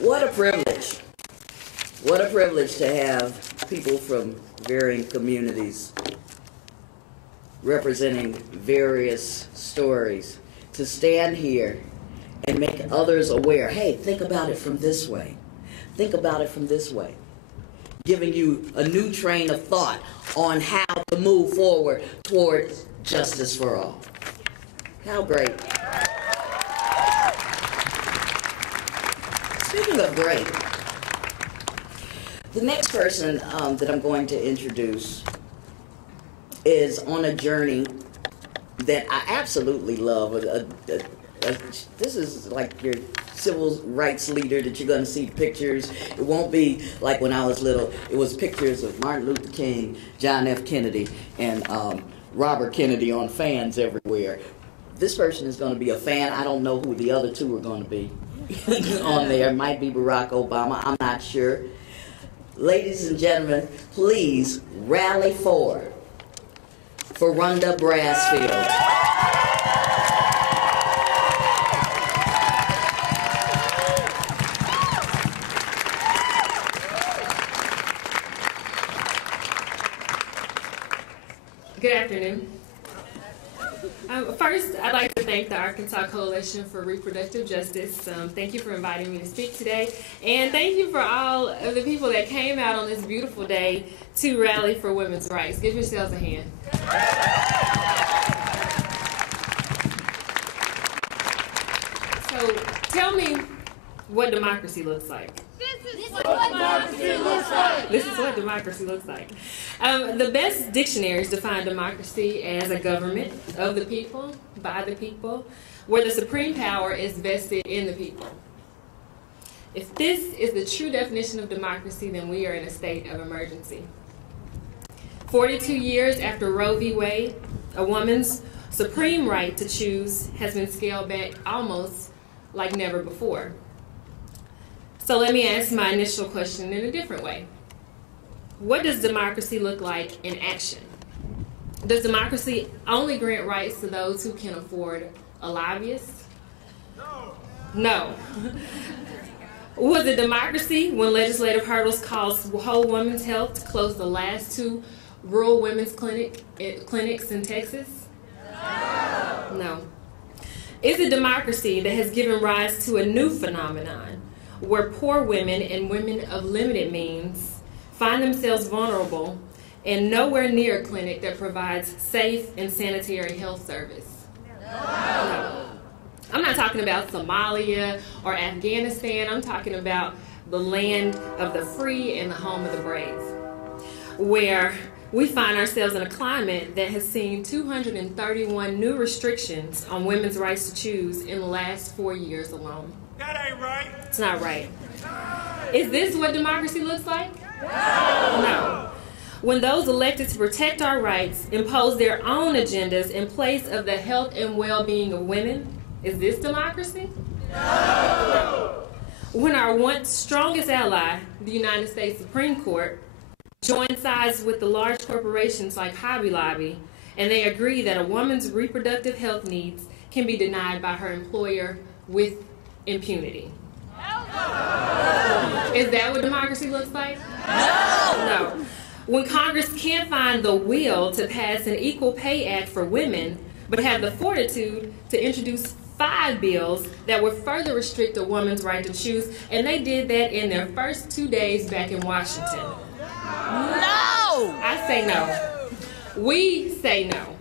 What a privilege. What a privilege to have people from varying communities representing various stories to stand here and make others aware. Hey, think about it from this way. Think about it from this way. Giving you a new train of thought on how to move forward toward justice for all. How great. Speaking of great, the next person that I'm going to introduce is on a journey that I absolutely love. This is like your civil rights leader that you're going to see pictures. It won't be like when I was little. It was pictures of Martin Luther King, John F. Kennedy, and Robert Kennedy on fans everywhere. This person is going to be a fan. I don't know who the other two are going to be on there. It might be Barack Obama. I'm not sure. Ladies and gentlemen, please rally for Furonda Brasfield. Good afternoon. First, I'd like to thank the Arkansas Coalition for Reproductive Justice. Thank you for inviting me to speak today. And thank you for all of the people that came out on this beautiful day to rally for women's rights. Give yourselves a hand. So, tell me what democracy looks like. This is what democracy looks like. This is what democracy looks like. The best dictionaries define democracy as a government of the people, by the people, where the supreme power is vested in the people. If this is the true definition of democracy, then we are in a state of emergency. 42 years after Roe v. Wade, a woman's supreme right to choose has been scaled back almost like never before. So let me ask my initial question in a different way. What does democracy look like in action? Does democracy only grant rights to those who can afford a lobbyist? No. Was it democracy when legislative hurdles caused Whole Women's Health to close the last 2 rural women's clinics in Texas? No. Is it democracy that has given rise to a new phenomenon where poor women and women of limited means find themselves vulnerable and nowhere near a clinic that provides safe and sanitary health service? No. I'm not talking about Somalia or Afghanistan. I'm talking about the land of the free and the home of the brave, where we find ourselves in a climate that has seen 231 new restrictions on women's rights to choose in the last 4 years alone. That ain't right. It's not right. Is this what democracy looks like? No. When those elected to protect our rights impose their own agendas in place of the health and well-being of women, is this democracy? No. When our once strongest ally, the United States Supreme Court, joins sides with the large corporations like Hobby Lobby, and they agree that a woman's reproductive health needs can be denied by her employer with impunity. Is that what democracy looks like? No. When Congress can't find the will to pass an Equal Pay Act for women, but have the fortitude to introduce 5 bills that would further restrict a woman's right to choose, and they did that in their first 2 days back in Washington. No! I say no. We say no.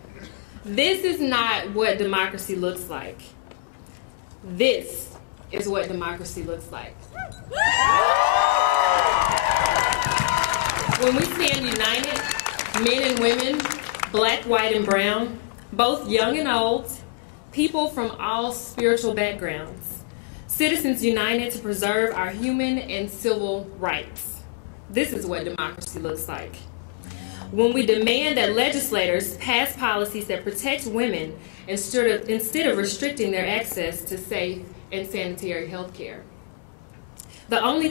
This is not what democracy looks like. This is what democracy looks like. When we stand united, men and women, black, white, and brown, both young and old, people from all spiritual backgrounds, citizens united to preserve our human and civil rights. This is what democracy looks like. When we demand that legislators pass policies that protect women instead of restricting their access to safe and sanitary health care. The only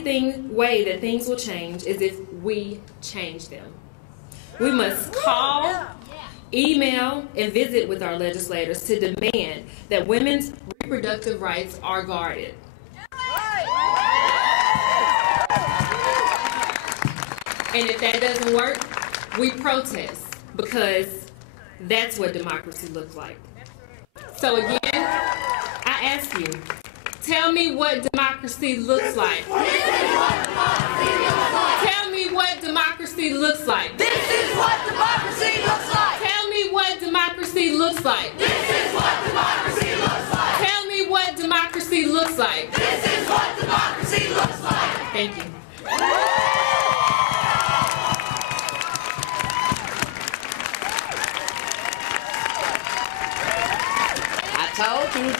way that things will change is if we change them. We must call, email, and visit with our legislators to demand that women's reproductive rights are guarded. And if that doesn't work, we protest, because that's what democracy looks like. So again, I ask you, tell me what democracy looks like. Tell me what democracy looks like. This is what democracy looks like. Tell me what democracy looks like. This is what democracy looks like. Tell me what democracy looks like. This is what democracy looks like. Thank you. I told you.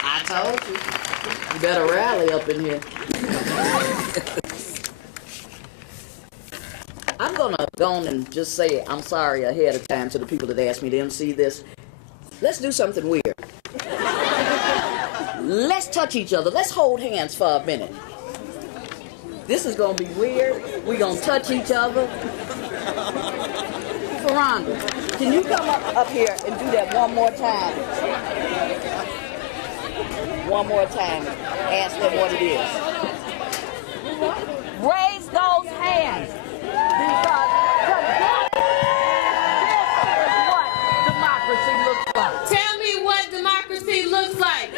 I told you. You better rally up in here. I'm gonna go on and just say I'm sorry ahead of time to the people that asked me to MC this. Let's do something weird. Let's touch each other. Let's hold hands for a minute. This is gonna be weird. We're gonna touch each other. Furonda, can you come up here and do that one more time? One more time. Ask them what it is. Raise those hands. Because this is what democracy looks like. Tell me what democracy looks like.